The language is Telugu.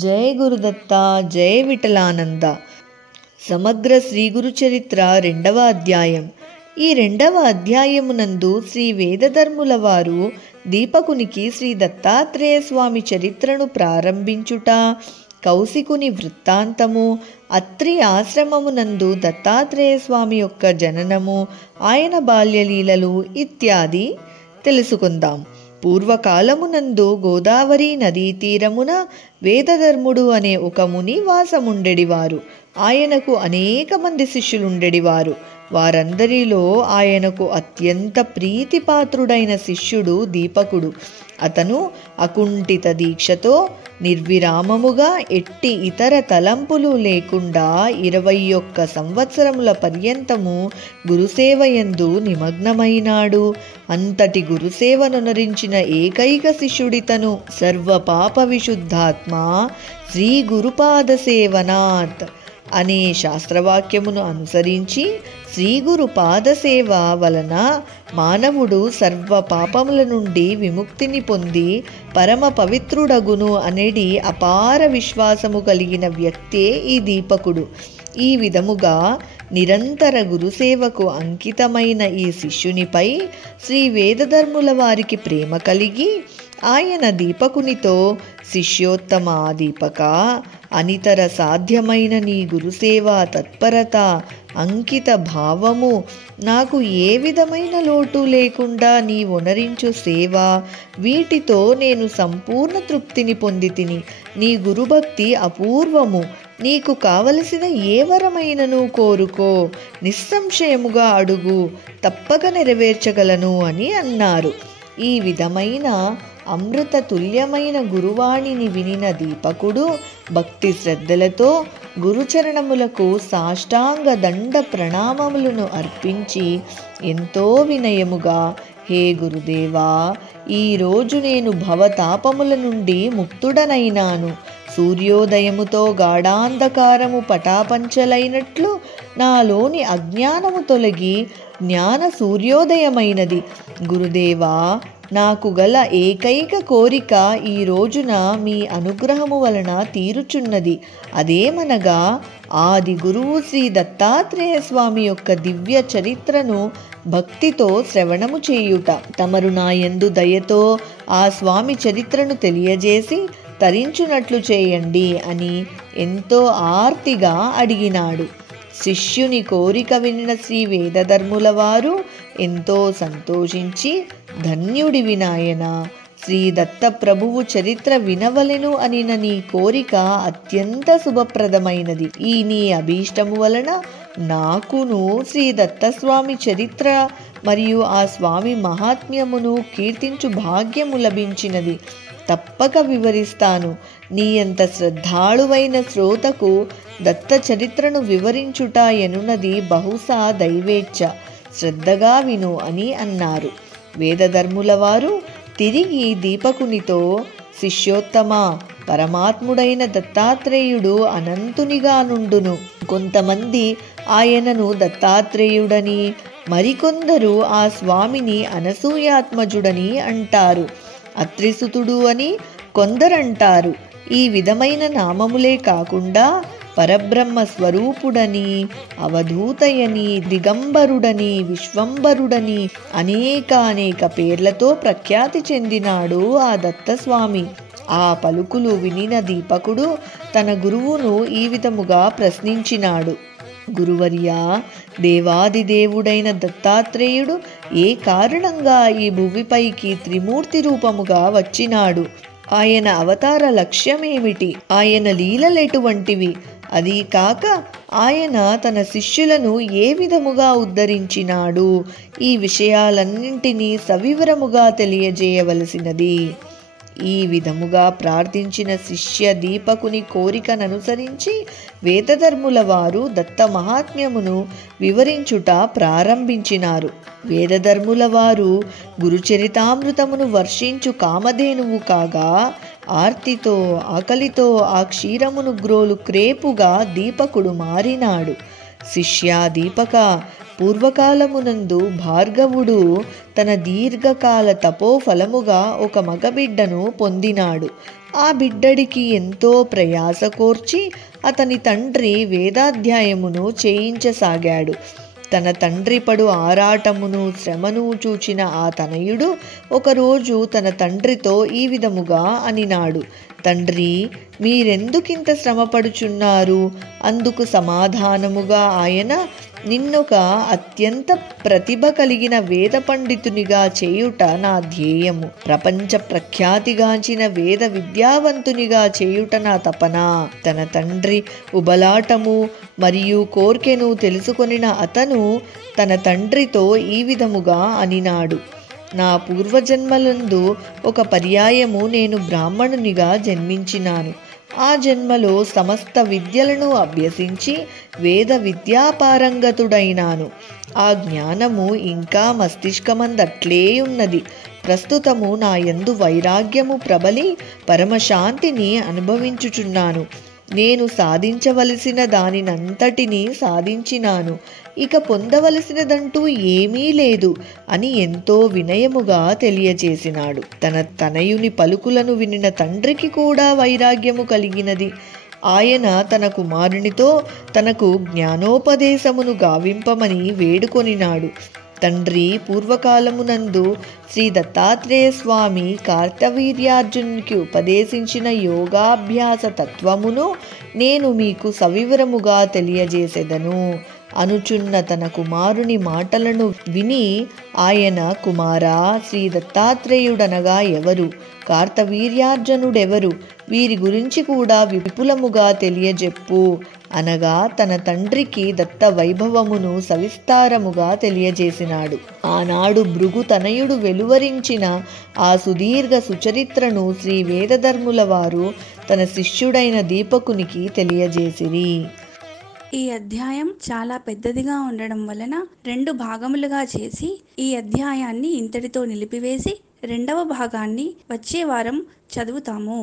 జయ గురుదత్త, జయ విఠలానంద. సమగ్ర శ్రీ గురు చరిత్ర 2వ అధ్యాయం. ఈ 2వ అధ్యాయమునందు శ్రీ వేదధర్ముల వారు దీపకునికి శ్రీ దత్తాత్రేయ స్వామి చరిత్రను ప్రారంభించుట, కౌశికుని వృత్తాంతము, అత్రి ఆశ్రమమునందు దత్తాత్రేయ స్వామి యొక్క జననము, ఆయన బాల్యలీలలు ఇత్యాది తెలుసుకుందాం. పూర్వకాలమునందు గోదావరి నదీ తీరమున వేదధర్ముడు అనే ఒక ముని వాసముండెడివారు. ఆయనకు అనేక మంది శిష్యులుండెడివారు. వారందరిలో ఆయనకు అత్యంత ప్రీతిపాత్రుడైన శిష్యుడు దీపకుడు. అతను అకుంఠిత దీక్షతో నిర్విరామముగా ఎట్టి ఇతర తలంపులు లేకుండా 21 సంవత్సరముల పర్యంతము గురుసేవయందు నిమగ్నమైనాడు. అంతటి గురుసేవనొనరించిన ఏకైక శిష్యుడితను. సర్వపాప విశుద్ధాత్మ శ్రీ గురుపాద సేవనాత్ అనే శాస్త్రవాక్యమును అనుసరించి శ్రీ గురు పాదసేవ వలన మానవుడు సర్వ పాపముల నుండి విముక్తిని పొంది పరమ పవిత్రుడగును అనేది అపార విశ్వాసము కలిగిన వ్యక్తే ఈ దీపకుడు. ఈ విధముగా నిరంతర గురుసేవకు అంకితమైన ఈ శిష్యునిపై శ్రీ వేదధర్ముల వారికి ప్రేమ కలిగి ఆయన దీపకునితో, శిష్యోత్తమ దీపక, అనితర సాధ్యమైన నీ గురుసేవ తత్పరత, అంకిత భావము, నాకు ఏ విధమైన లోటు లేకుండా నీ ఒనరించు సేవ, వీటితో నేను సంపూర్ణ తృప్తిని పొందితిని. నీ గురుభక్తి అపూర్వము. నీకు కావలసిన ఏ వరమైనను కోరుకో, నిస్సంశయముగా అడుగు, తప్పక నెరవేర్చగలను అని అన్నారు. ఈ విధమైన అమృత తుల్యమైన గురువాణిని వినిన దీపకుడు భక్తి శ్రద్ధలతో గురుచరణములకు సాష్టాంగ దండ ప్రణామములను అర్పించి ఎంతో వినయముగా, హే గురుదేవా, ఈరోజు నేను భవతాపముల నుండి ముక్తుడనైనాను. సూర్యోదయముతో గాఢాంధకారము పటాపంచలైనట్లు నాలోని అజ్ఞానము తొలగి జ్ఞాన సూర్యోదయమైనది. గురుదేవా, నాకు గల ఏకైక కోరిక ఈ రోజున మీ అనుగ్రహము వలన తీరుచున్నది. అదేమనగా ఆది గురువు శ్రీ దత్తాత్రేయ స్వామి యొక్క దివ్య చరిత్రను భక్తితో శ్రవణము చేయుట. తమరు నా యందు దయతో ఆ స్వామి చరిత్రను తెలియజేసి తరించునట్లు చేయండి అని ఎంతో ఆర్తిగా అడిగినాడు. శిష్యుని కోరిక వినిన శ్రీ వేదధర్ముల వారు ఎంతో సంతోషించి, ధన్యుడివి నాయన, శ్రీ దత్త ప్రభువు చరిత్ర వినవలెను అనిన నీ కోరిక అత్యంత శుభప్రదమైనది. ఈ నీ అభీష్టము వలన నాకును శ్రీ దత్తస్వామి చరిత్ర మరియు ఆ స్వామి మహాత్మ్యమును కీర్తించు భాగ్యము లభించినది. తప్పక వివరిస్తాను. నీ అంత శ్రద్ధాళువైన శ్రోతకు దత్త చరిత్రను వివరించుట ఎనున్నది బహుశా దైవేచ్ఛ. శ్రద్ధగా విను అని అన్నారు. వేదధర్ముల వారు తిరిగి దీపకునితో, శిష్యోత్తమ, పరమాత్ముడైన దత్తాత్రేయుడు అనంతునిగా నుండును. కొంతమంది ఆయనను దత్తాత్రేయుడని, మరికొందరు ఆ స్వామిని అనసూయాత్మజుడని అంటారు. అత్రిసుతుడు అని కొందరంటారు. ఈ విధమైన నామములే కాకుండా పరబ్రహ్మ స్వరూపుడని, అవధూతయని, దిగంబరుడని, విశ్వంబరుడని అనేక పేర్లతో ప్రఖ్యాతి చెందినాడు ఆ దత్తస్వామి. ఆ పలుకులు వినిన దీపకుడు తన గురువును ఈ విధముగా ప్రశ్నించినాడు. గురువర్యా, దేవాది దేవుడైన దత్తాత్రేయుడు ఏ కారణంగా ఈ భువిపైకి త్రిమూర్తి రూపముగా వచ్చినాడు? ఆయన అవతార లక్ష్యమేమిటి? ఆయన లీలలెటువంటివి? అది కాక ఆయన తన శిష్యులను ఏ విధముగా ఉద్ధరించినాడు? ఈ విషయాలన్నింటినీ సవివరముగా తెలియజేయవలసినది. ఈ విధముగా ప్రార్థించిన శిష్య దీపకుని కోరికననుసరించి వేదధర్ముల వారు దత్త మహాత్మ్యమును వివరించుట ప్రారంభించినారు. వేదధర్ముల వారు గురుచరితామృతమును వర్షించు కామధేనువు కాగా, ఆర్తితో ఆకలితో ఆ క్షీరమును గ్రోలు క్రేపుగా దీపకుడు మారినాడు. శిష్య దీపక, పూర్వకాలమునందు భార్గవుడు తన దీర్ఘకాల తపోఫలముగా ఒక మగబిడ్డను పొందినాడు. ఆ బిడ్డడికి ఎంతో ప్రయాస కోర్చి అతని తండ్రి వేదాధ్యాయమును చేయించసాగాడు. తన తండ్రి పడు ఆరాటమును శ్రమను చూచిన ఆ తనయుడు ఒకరోజు తన తండ్రితో ఈ విధముగా అనినాడు: తండ్రి, మీరెందుకింత శ్రమపడుచున్నారు? అందుకు సమాధానముగా ఆయన: నిన్నొక అత్యంత ప్రతిభ కలిగిన వేద పండితునిగా చేయుట నా ధ్యేయము. ప్రపంచ ప్రఖ్యాతిగాంచిన వేద విద్యావంతునిగా చేయుట నా తపన. తన తండ్రి ఉబలాటము మరియు కోర్కెను తెలుసుకొనిన అతను తన తండ్రితో ఈ విధముగా అనినాడు: నా పూర్వజన్మలందు ఒక పర్యాయము నేను బ్రాహ్మణునిగా జన్మించినాను. ఆ జన్మలో సమస్త విద్యలను అభ్యసించి వేద విద్యాపారంగతుడైనాను. ఆ జ్ఞానము ఇంకా మస్తిష్కమందట్లే ఉన్నది. ప్రస్తుతము నా యందు వైరాగ్యము ప్రబలి పరమశాంతిని అనుభవించుచున్నాను. నేను సాధించవలసిన దానినంతటినీ సాధించినాను. ఇక పొందవలసినదంటూ ఏమీ లేదు అని ఎంతో వినయముగా తెలియజేసినాడు. తన తనయుని పలుకులను వినిన తండ్రికి కూడా వైరాగ్యము కలిగినది. ఆయన తన కుమారునితో తనకు జ్ఞానోపదేశమును గావింపమని వేడుకొనినాడు. తండ్రి పూర్వకాలమునందు శ్రీ దత్తాత్రేయ స్వామి కార్తవీర్యార్జునునికి ఉపదేశించిన యోగాభ్యాస తత్వమును నేను మీకు సవివరముగా తెలియజేసెదను అనుచున్న తన కుమారుని మాటలను విని ఆయన: కుమారా, శ్రీ దత్తాత్రేయుడనగా ఎవరు? కార్తవీర్యార్జునుడెవరు? వీరి గురించి కూడా విపులముగా తెలియజెప్పు అనగా తన తండ్రికి దత్త వైభవమును సవిస్తారముగా తెలియజేసినాడు. ఆనాడు భృగు తనయుడు వెలువరించిన ఆ సుదీర్ఘ సుచరిత్రను శ్రీ వేదధర్ముల వారు తన శిష్యుడైన దీపకునికి తెలియజేసిరి. ఈ అధ్యాయం చాలా పెద్దదిగా ఉండడం వలన 2 భాగములుగా చేసి ఈ అధ్యాయాన్ని ఇంతటితో నిలిపివేసి 2వ భాగాన్ని వచ్చే వారం చదువుతాము.